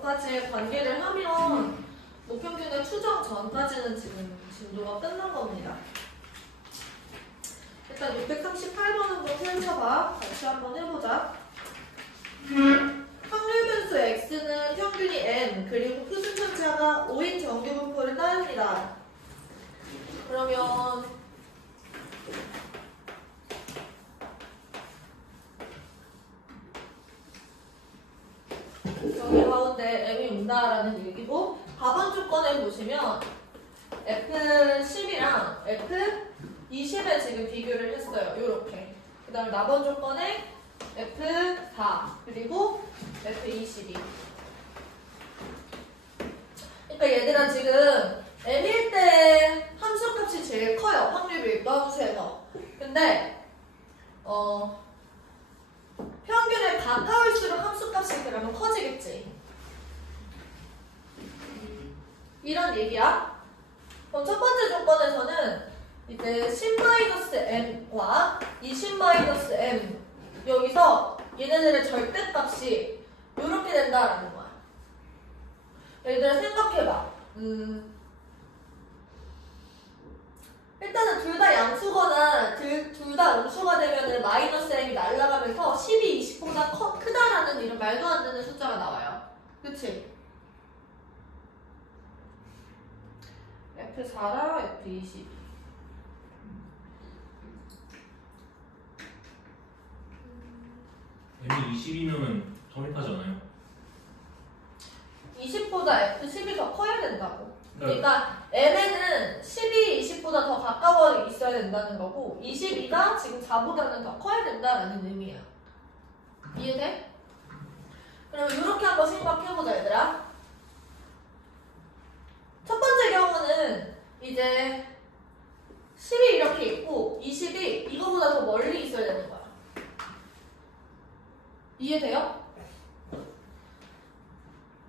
정도까지의 관계를 하면 목평균의 추정 전까지는 지금 진도가 끝난 겁니다. 일단 638번 한번 펼쳐봐. 같이 한번 해보자. 확률 변수 x는 평균이 n 그리고 표준편차가 5인 정규분포를 따릅니다. 그러면 여기 가운데 m이 온다라는 얘기고, 답안 조건에 보시면 F10이랑 F20에 지금 비교를 했어요. 요렇게. 그 다음에 나번 조건에 F4 그리고 F22. 그러니까 얘들아 지금 m일 때 함수값이 제일 커요. 확률 밀도 함수에서. 근데 평균에 가까울수록 함수값이 그러면 커지겠지. 이런 얘기야. 그럼 첫 번째 조건에서는 이제 10-m과 20-m 여기서 얘네들의 절대값이 이렇게 된다라는 거야. 얘들아 생각해봐. 일단은 둘 다 양수거나 둘 다 음수가 되면은 마이너스 m이 날아가면서 10이 20보다 크다라는 이런 말도 안 되는 숫자가 나와요. 그치? F4랑 F22. m이 20이면은 정립하잖아요. 20보다 F10이 더 커야 된다고. 그러니까 m에는 10이 20보다 더 가까워 있어야 된다는 거고 22가 지금 4보다는 더 커야 된다라는 의미야. 이해돼? 그러면 이렇게 한번 생각해보자 얘들아. 첫 번째 경우는 이제 10이 이렇게 있고 20이 이거보다 더 멀리 있어야 되는 거야. 이해돼요?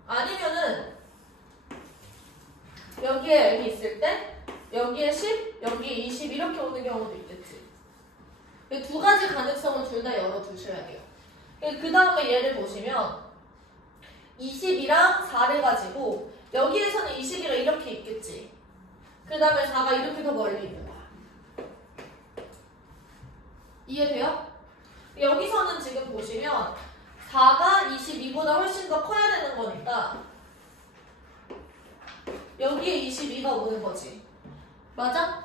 아니면은 여기에 m이 있을 때 여기에 10, 여기에 20 이렇게 오는 경우도 있겠지. 두 가지 가능성을 둘 다 열어두셔야 돼요. 그 다음에 얘를 보시면 20이랑 4를 가지고 여기에서는 22가 이렇게 있겠지. 그 다음에 4가 이렇게 더 멀리 있는 거야. 이해돼요? 여기서는 지금 보시면 4가 22보다 훨씬 더 커야 되는 거니까 여기에 22가 오는 거지. 맞아?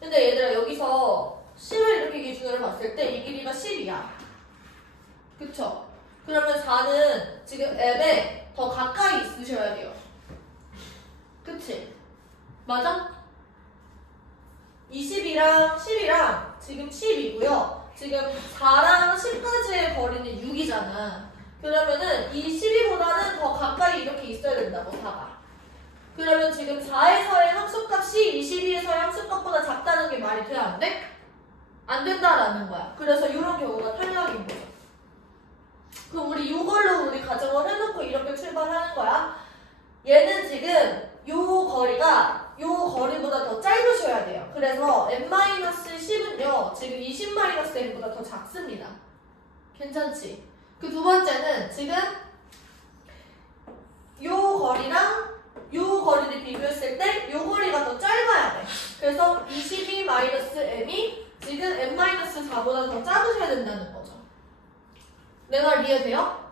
근데 얘들아 여기서 10을 이렇게 기준으로 봤을 때 이 길이가 10이야. 그쵸? 그러면 4는 지금 m에 더 가까이 있으셔야 돼요. 그치? 맞아? 20이랑 10이랑 지금 10이고요. 지금 4랑 10까지의 거리는 6이잖아. 그러면은 이 12보다는 더 가까이 이렇게 있어야 된다고 4가. 그러면 지금 4에서의 함수값이 22에서의 함수값보다 작다는 게 말이 돼? 안 돼? 안 된다라는 거야. 그래서 이런 경우가 탈락인 거죠. 그럼 우리 이걸로 우리 가정을 해놓고 이렇게 출발하는 거야. 얘는 지금 요 거리가 요 거리보다 더 짧으셔야 돼요. 그래서 n-10은요 지금 20-m보다 더 작습니다. 괜찮지? 그 두 번째는 지금 요 거리랑 요 거리를 비교했을 때 요 거리가 더 짧아야 돼. 그래서 22-m이 지금 n-4보다 더 작으셔야 된다는 거죠. 내 말 이해돼요?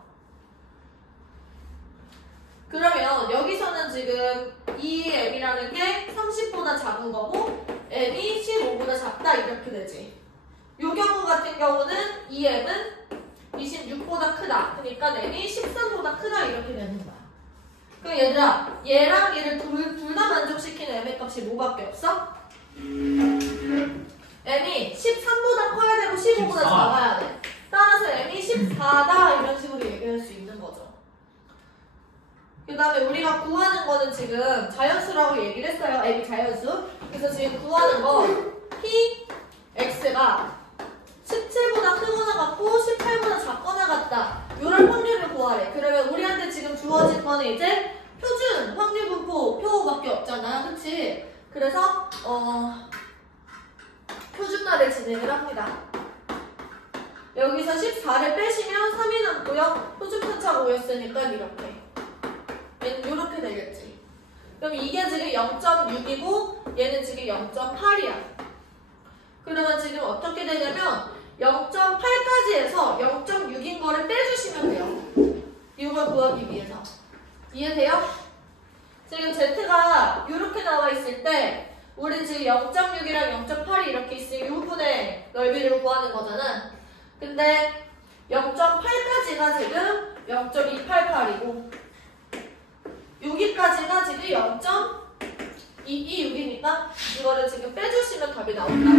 그러면 여기서는 지금 이 m이라는 게 30보다 작은 거고 m이 15보다 작다 이렇게 되지. 요 경우 같은 경우는 이 m은 26보다 크다. 그러니까 m이 13보다 크다 이렇게 되는 거야. 그럼 얘들아 얘랑 얘를 둘 다 만족시키는 m의 값이 뭐밖에 없어? m이 13보다 커야 되고 15보다 작아야 돼. 따라서 m이 14다 이런 식으로 얘기할 수 있는 거죠. 그 다음에 우리가 구하는 거는 지금 자연수라고 얘기를 했어요. m이 자연수. 그래서 지금 구하는 거 p x가 17보다 크거나 같고 18보다 작거나 같다. 이런 확률을 구하래. 그러면 우리한테 지금 주어진 거는 이제 표준 확률 분포 표밖에 없잖아. 그치? 그래서 표준화를 진행을 합니다. 여기서 14를 빼시면 3이 남고요. 표준편차가 5였으니까 이렇게. 얘는 이렇게 되겠지. 그럼 이게 지금 0.6이고 얘는 지금 0.8이야. 그러면 지금 어떻게 되냐면 0.8까지 해서 0.6인 거를 빼주시면 돼요. 이걸 구하기 위해서. 이해돼요? 지금 Z가 이렇게 나와 있을 때 우리 지금 0.6이랑 0.8이 이렇게 있으니 이 부분의 넓이를 구하는 거잖아. 근데 0.8까지가 지금 0.288이고 여기까지가 지금 0.226이니까 이거를 지금 빼주시면 답이 나온다.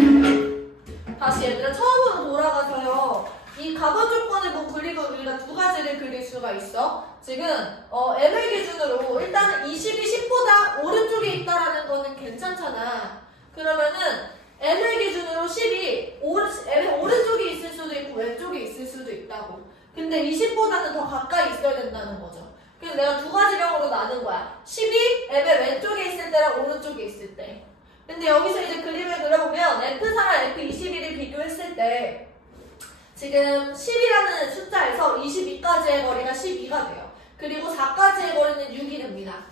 다시 얘들아 처음으로 돌아가서요. 이 가변 조건을 본 그리고 우리가 두 가지를 그릴 수가 있어. 지금 m을 기준으로 일단은 20이 10보다 오른쪽에 있다라는 거는 괜찮잖아. 그러면은 m을 기준으로 10이 오른쪽에 있을 수도 있고 왼쪽에 있을 수도 있다고. 근데 20보다는 더 가까이 있어야 된다는 거죠. 그래서 내가 두 가지 경우로 나눈 거야. 10이 m의 왼쪽에 있을 때랑 오른쪽에 있을 때. 근데 여기서 이제 그림을 그려보면 F4랑 F21을 비교했을 때 지금 10이라는 숫자에서 22까지의 거리가 12가 돼요. 그리고 4까지의 거리는 6이 됩니다.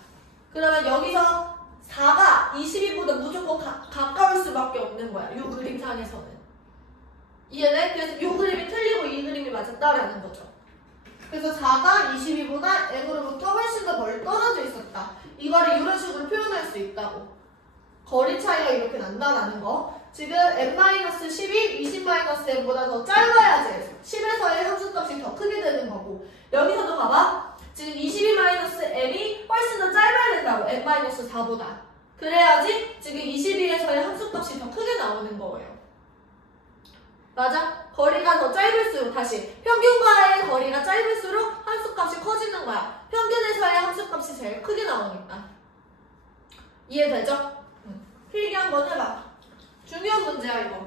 그러면 여기서 4가 22보다 무조건 가까울 수밖에 없는 거야. 이 그림상에서는. 이해돼? 그래서 이 그림이 틀리고 이 그림이 맞았다라는 거죠. 그래서 4가 22보다 m으로부터 훨씬 더 멀리 떨어져 있었다. 이거를 이런 식으로 표현할 수 있다고. 거리 차이가 이렇게 난다라는 거. 지금 m-10이 20-m보다 더 짧아야지 10에서의 함수값이 더 크게 되는 거고, 여기서도 봐봐. 지금 22-m이 훨씬 더 짧아야 된다고. m-4보다. 그래야지 지금 22에서의 함수값이 더 크게 나오는 거예요. 맞아? 거리가 더 짧을수록, 다시 평균과의 거리가 짧을수록 함수값이 커지는 거야. 평균에서의 함수값이 제일 크게 나오니까. 이해되죠? 필기 한번 해봐. 중요한 문제야 이거.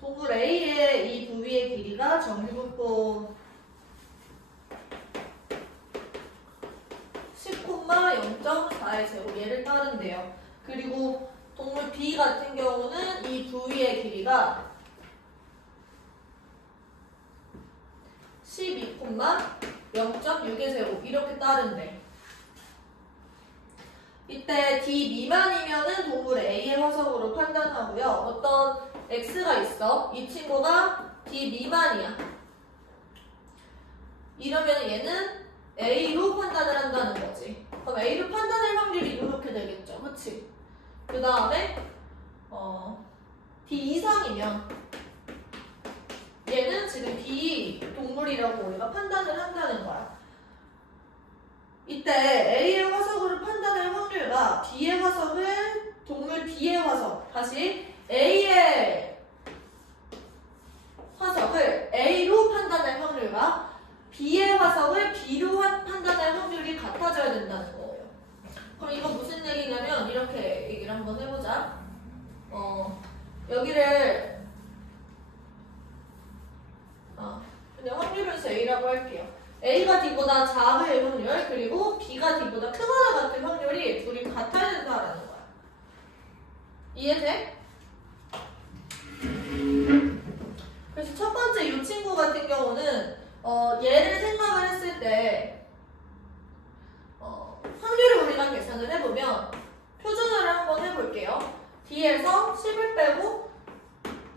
동물 A의 이 부위의 길이가 정규분포 10,0.4의 제곱, 얘를 따른대요. 그리고 동물 B 같은 경우는 이 부위의 길이가 12,0.6의 제곱, 이렇게 따른대. 이때 D 미만이면은 동물 A의 화석으로 판단하고요. 어떤 X가 있어. 이 친구가 D 미만이야. 이러면 얘는 A로 판단을 한다는 거지. 그럼 A로 판단할 확률이 이렇게 되겠죠. 그치? 그 다음에 D 이상이면 얘는 지금 B 동물이라고 우리가 판단을 한다는 거야. 이때 A의 화석으로 판단할 확률과 B의 화석을 동물 B의 화석, 다시 A의 화석을 A로 판단할 확률과 B의 화석을 B로 판단할 확률이 같아져야 된다는 거예요. 그럼 이거 무슨 얘기냐면 이렇게 얘기를 한번 해보자. 여기를 그냥 확률변수 A라고 할게요. A가 D보다 작을 확률, 그리고 B가 D보다 크거나 같은 확률이 둘이 같아야 된다라는 거야. 이해돼? 그래서 첫 번째 이 친구 같은 경우는 얘를 생각을 했을 때 확률을 우리가 계산을 해보면 표준화를 한번 해볼게요. D에서 10을 빼고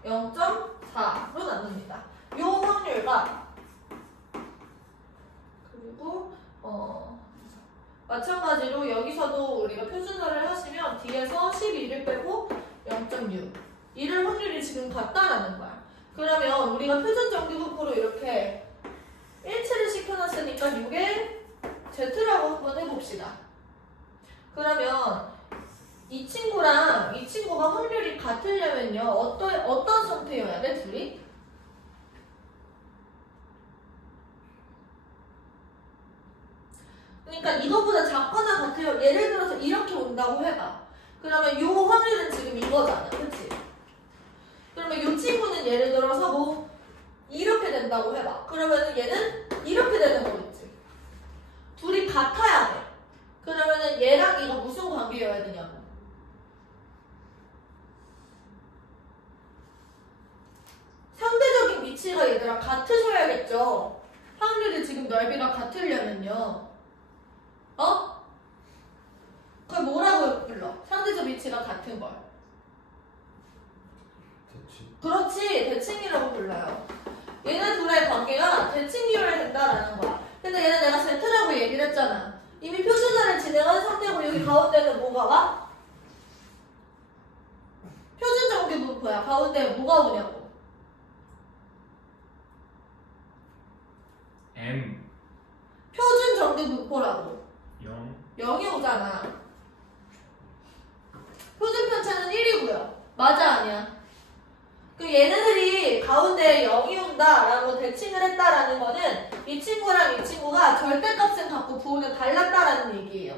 0.4로 나눕니다. 이 확률과 그리고 마찬가지로 여기서도 우리가 표준화를 하시면 D에서 12를 빼고 0.6, 이럴 확률이 지금 같다라는 거야. 그러면 우리가 표준 정규분포로 이렇게 일치를 시켜놨으니까 이게 Z라고 한번 해봅시다. 그러면 이 친구랑 이 친구가 확률이 같으려면요, 어떤 상태여야 돼, 둘이? 그러니까 이거보다 작거나 같아요. 예를 들어서 이렇게 온다고 해봐. 그러면 이 확률은 지금 이거잖아, 그치? 그러면 이 친구는 예를 들어서 뭐 이렇게 된다고 해봐. 그러면은 얘는 이렇게 되는 거겠지. 둘이 같아야 돼. 그러면은 얘랑 이거 무슨 관계여야 되냐고. 상대적인 위치가 얘들아 같으셔야겠죠. 확률이 지금 넓이가 같으려면요. 어? 그걸 뭐라고 불러? 상대적 위치가 같은 걸. 대칭. 그렇지, 대칭이라고 불러요. 얘네 둘의 관계가 대칭이어야 된다라는 거야. 근데 얘는 내가 Z라고 얘기를 했잖아. 이미 표준화를 진행한 상태고 여기 가운데는 뭐가 와? 표준 정규분포야. 가운데 뭐가 오냐고. M 표준 정규분포라고. 0 0이 오잖아. 표준 편차는 1이고요. 맞아 아니야? 그 얘네들이 가운데 0이 온다라고 대칭을 했다라는 거는 이 친구랑 이 친구가 절대값을 갖고 부호는 달랐다라는 얘기예요.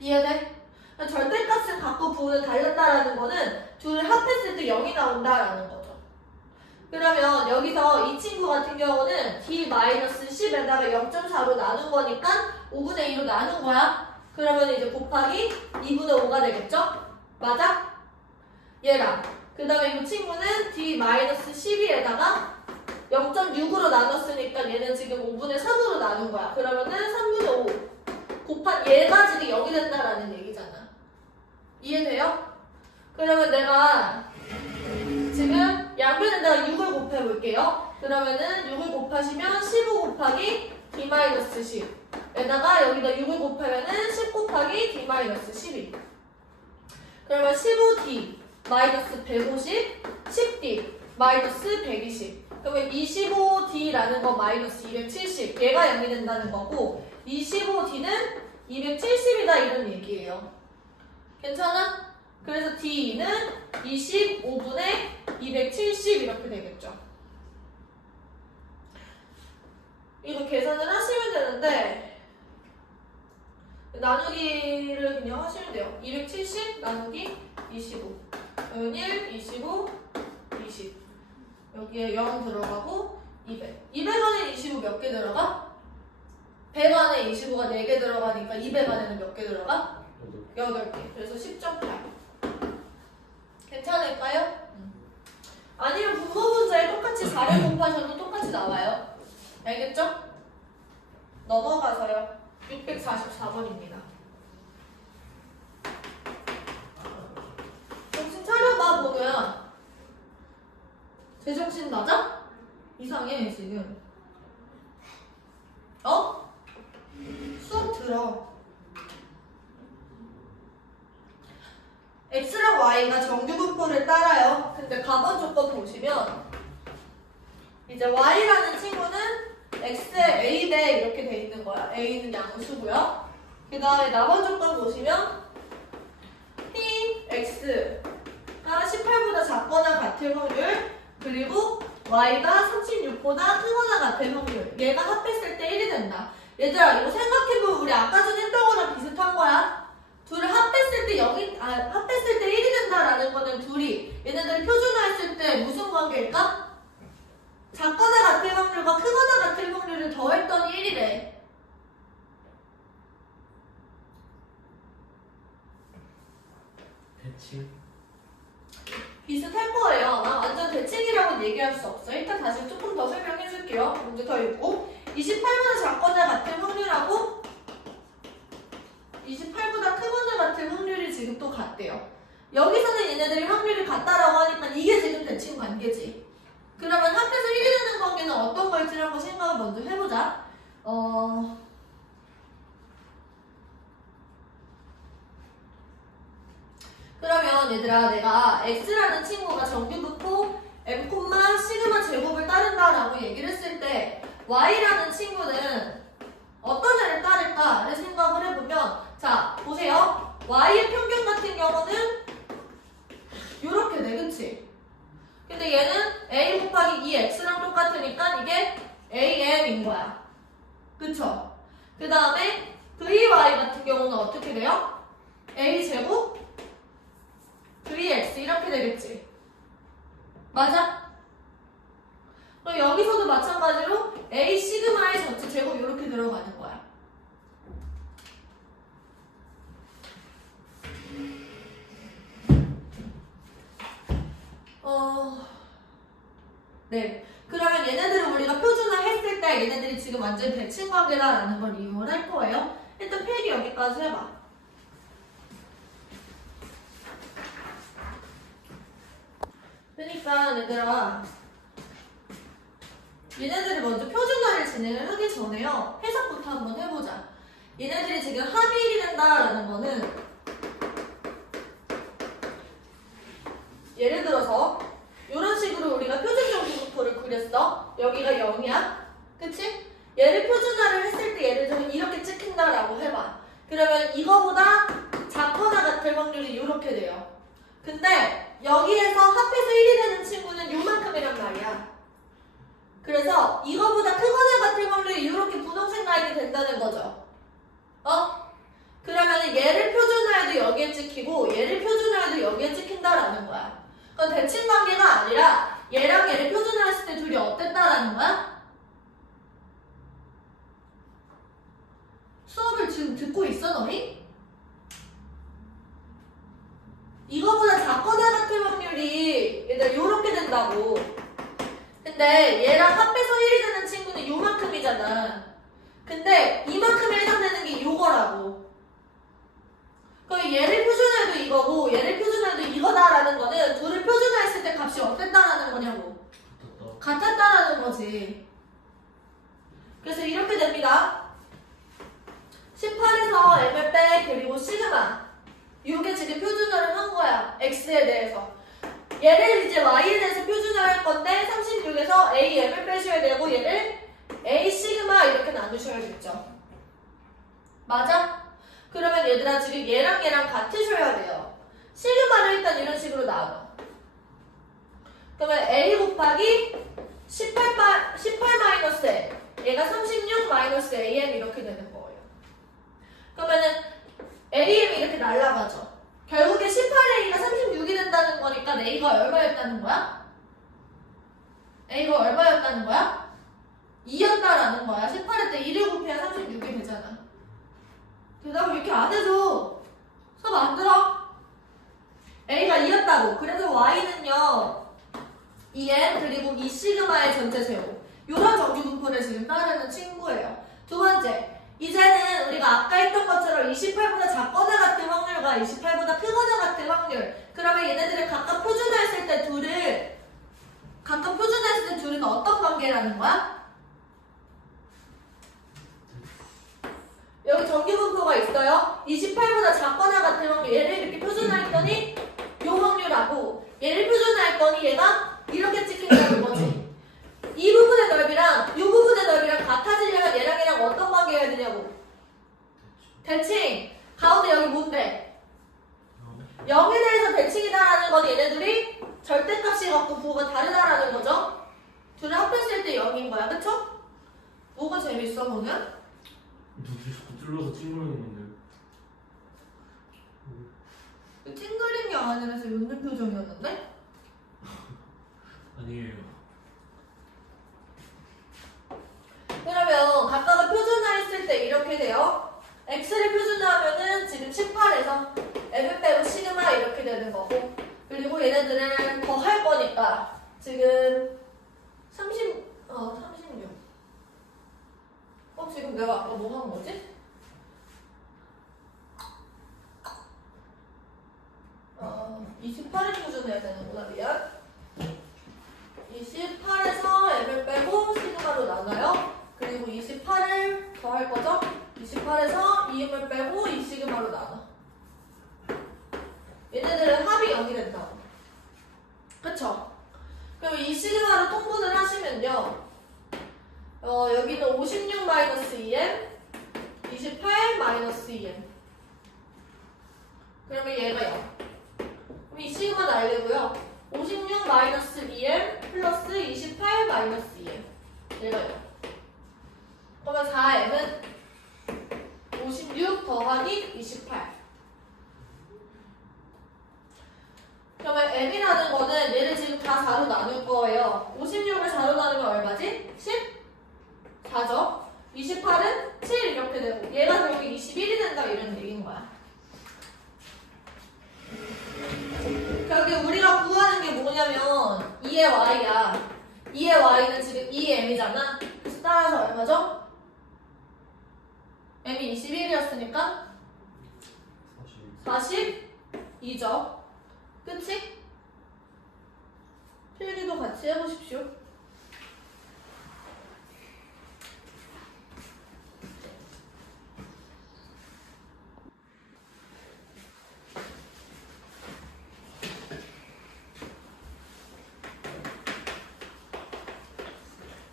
이해돼? 절대값을 갖고 부호는 달랐다라는 거는 둘을 합했을 때 0이 나온다라는 거죠. 그러면 여기서 이 친구 같은 경우는 D-10에다가 0.4로 나눈 거니까 5분의 2로 나눈 거야. 그러면 이제 곱하기 2분의 5가 되겠죠? 맞아? 얘랑 그 다음에 이 친구는 D-12에다가 0.6으로 나눴으니까 얘는 지금 5분의 3으로 나눈 거야. 그러면은 3분의 5 곱한 얘가 지금 0이 된다라는 얘기잖아. 이해돼요? 그러면 내가 지금 양변에다가 6을 곱해볼게요. 그러면은 6을 곱하시면 15 곱하기 D-10 에다가 여기다 6을 곱하면은 10 곱하기 D-12 그러면 15D 마이너스 150, 10D 마이너스 120 그러면 25D라는 거 마이너스 270 얘가 0이 된다는 거고 25D는 270이다 이런 얘기예요. 괜찮아? 그래서 D는 25분의 270 이렇게 되겠죠. 이거 계산을 하시면 되는데 나누기를 그냥 하시면 돼요. 270 나누기 25 그러면 1, 25, 20 여기에 0 들어가고 200 200 안에 25 몇 개 들어가? 100 안에 25가 4개 들어가니까 200 안에는 몇 개 들어가? 8개 그래서 10.8 괜찮을까요? 아니면 분모 분자에 똑같이 4를 곱하셔도 똑같이 나와요. 알겠죠? 넘어가서요. 644번입니다. 정신 차려봐, 보도야. 제정신 맞아? 이상해, 지금. 어? 수업 들어. X랑 Y가 정규분포를 따라요. 근데 가번 조건 보시면 이제 Y라는 친구는 X에 A 대 이렇게 돼 있는 거야. A는 양수고요. 그 다음에 나번 조건 보시면 P, X가 18보다 작거나 같을 확률 그리고 Y가 36보다 크거나 같을 확률 얘가 합했을 때 1이 된다. 얘들아 이거 생각해보면 우리 아까 전에 했던 거랑 비슷한 거야. 둘을 합했을 때 합했을 때 1이 된다라는 거는 둘이 얘네들 표준화했을 때 무슨 관계일까? 작거나 같을 확률과 크거나 같을 확률을 더했더니 1이래. 대칭 비슷할 거예요. 아마 완전 대칭이라고는 얘기할 수 없어. 일단 다시 조금 더 설명해 줄게요. 문제 더 읽고 28보다 작거나 같을 확률하고 28보다 크거나 같을 확률이 지금 또 같대요. 여기서는 얘네들이 확률이 같다라고 하니까 이게 지금 대칭 관계지. 그러면 합해서 1이 되는 관계는 어떤 걸지 한번 생각을 먼저 해보자. 그러면 얘들아 내가 X라는 친구가 정규분포 M, 시그마 제곱을 따른다라고 얘기를 했을 때 Y라는 친구는 어떤 애를 따를까를 생각을 해보면 자 보세요. Y의 평균 같은 경우는 요렇게 돼 그치? 근데 얘는 A 곱하기 2X랑 똑같으니까 이게 AM인 거야. 그쵸? 그 다음에 VY 같은 경우는 어떻게 돼요? A제곱 VX 이렇게 되겠지. 맞아? 그럼 여기서도 마찬가지로 A 시그마의 전체 제곱 이렇게 들어가는 거야. 네. 그러면 얘네들을 우리가 표준화했을 때 얘네들이 지금 완전 대칭 관계다라는 걸 이용을 할 거예요. 일단 필기 여기까지 해봐. 그러니까 얘들아, 얘네들이 먼저 표준화를 진행을 하기 전에요. 해석부터 한번 해보자. 얘네들이 지금 합일이 된다라는 거는 예를 들어서 이런 식으로 우리가 표준 정기분포를 그렸어. 여기가 0이야. 그치? 얘를 표준화를 했을 때 예를 들면 이렇게 찍힌다라고 해봐. 그러면 이거보다 작거나 같을 확률이 이렇게 돼요. 근데 여기에서 합해서 1이 되는 친구는 요만큼이란 말이야. 그래서 이거보다 크거나 같을 확률이 이렇게 분홍색 라인이 된다는 거죠. 그러면 얘를 표준화해도 여기에 찍히고 얘를 표준화해도 여기에 찍힌다라는 거야. 그건 대칭 관계가 아니라 얘랑 얘를 표준화했을 때 둘이 어땠다라는 거야? 수업을 지금 듣고 있어 너희? 이거보다 작거나 같은 확률이 얘들 요렇게 된다고. 근데 얘랑 합해서 1이 되는 친구는 요만큼이잖아. 근데 이만큼에 해당되는 게 요거라고. 그럼 얘를 표준화해도 이거고 얘를 표준화해도 이거다라는 거는 둘을 표준화했을 때 값이 어땠다라는 거냐고. 같았다라는 거지. 그래서 이렇게 됩니다. 18에서 m을 빼 그리고 시그마. 이게 지금 표준화를 한 거야. x에 대해서. 얘를 이제 y에 대해서 표준화할 건데 36에서 a m을 빼셔야 되고 얘를 a 시그마 이렇게 나누셔야겠죠. 맞아? 그러면 얘들아 지금 얘랑 얘랑 같으셔야 돼요. 시그마를 일단 이런 식으로 나눠. 그러면 a 곱하기 18 마이너스 a. 얘가 36 마이너스 am 이렇게 되는 거예요. 그러면은 am이 이렇게 날아가죠. 결국에 18a가 36이 된다는 거니까 a가 얼마였다는 거야? a가 얼마였다는 거야? 2였다라는 거야. 18에 때 1을 곱해야 36이 되잖아. 대답을 이렇게 안 해줘. 수업 안 들어? a가 2였다고. 그래서 y는요 2m 그리고 이 시그마의 전체 제곱. 요런 정규분포를 지금 따르는 친구예요. 두 번째, 이제는 우리가 아까 했던 것처럼 28보다 작거나 같은 확률과 28보다 크거나 같은 확률. 그러면 얘네들을 각각 표준화했을 때 둘은 어떤 관계라는 거야? 여기 정규분포가 있어요. 28보다 작거나 같은 확률. 얘를 이렇게 표준화했더니 요 확률하고 얘를 표준화했더니 얘가 이렇게 찍힌다는 거지. 이 부분의 넓이랑 이 부분의 넓이랑 같아지려면 얘랑 어떤 관계여야 되냐고. 대칭. 가운데 여기 뭔데? 0에 대해서 대칭이다라는 건 얘네들이 절대값이 갖고 부호가 다르다라는 거죠. 둘을 합했을 때 0인 거야. 그쵸? 뭐가 재밌어 보면? 눈을 자꾸 찔러서 찡그리는 건데. 찡그린 게 아니라서 웃는 표정이었는데? 아니에요. 그러면 각각을 표준화했을 때 이렇게 돼요. x를 표준화하면은 지금 18에서 m 빼고 시그마 이렇게 되는 거고, 그리고 얘네들을 더 할 거니까 지금 36. 지금 내가 아까 뭐 한 거지? 28을 표준해야 되는구나. 미안. 28에서 m을 빼고 시그마로 나눠요. 그리고 28을 더 할 거죠? 28에서 2m을 빼고 이 시그마로 나눠. 얘네들은 합이 0이 된다고. 그쵸? 그럼 이 시그마로 통분을 하시면요. 여기는 56 마이너스 2m, 28 마이너스 2m. 그러면 얘가 0. 그럼 이 시그마는 알려고요. 56 마이너스 2m 플러스 28 마이너스 2m. 얘가 0. 그러면 4m은 56 더하기 28. 그러면 m이라는 거는 얘를 지금 다 4로 나눌 거예요. 56을 4로 나누면 얼마? m이 21이었으니까 42죠. 그치? 필기도 같이 해보십시오.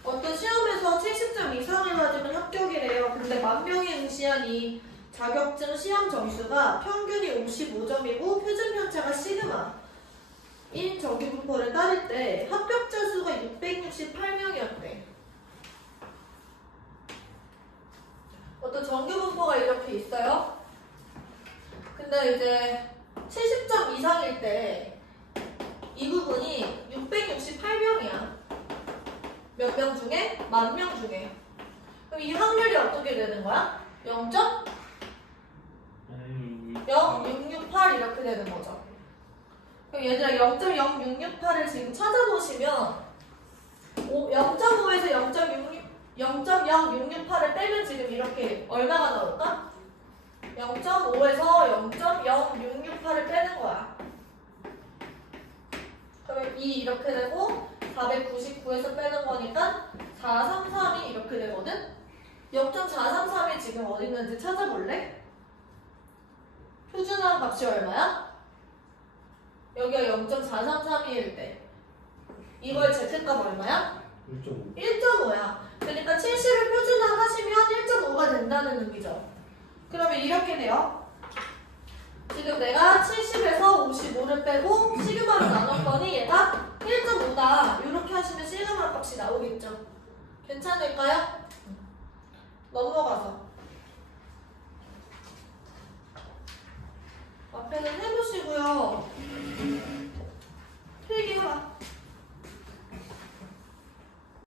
어떤 시험에서 70점 이상을 가지면 합격이래요. 근데 10,000명이 응시한 이 자격증 시험 점수가 평균이 55점이고 표준 편차가 시그마인 정기분포를 따를 때 합격자 수가 668명이었대. 어떤 정기분포가 이렇게 있어요. 근데 이제 70점 이상일 때 이 부분이 668명이야. 몇 명 중에? 10,000명 중에. 그럼 이 확률이 어떻게 되는 거야? 0.0668 이렇게 되는 거죠. 그럼 얘들아 0.0668을 지금 찾아보시면 0.5에서 0.0668을 빼면 지금 이렇게 얼마가 나올까? 0.5에서 0.0668을 빼는 거야. 그러면 2 이렇게 되고 499에서 빼는 거니까 433이 이렇게 되거든? 0.433이 지금 어디 있는지 찾아볼래? 표준화한 값이 얼마야? 여기가 0.433일 때 이거의 Z값 얼마야? 1.5야. 그러니까 70을 표준화 하시면 1.5가 된다는 의미죠. 그러면 이렇게 돼요. 지금 내가 70에서 55를 빼고 시그마로 나눴더니 얘가 1.5다. 이렇게 하시면 시그마 값이 나오겠죠. 괜찮을까요? 넘어가서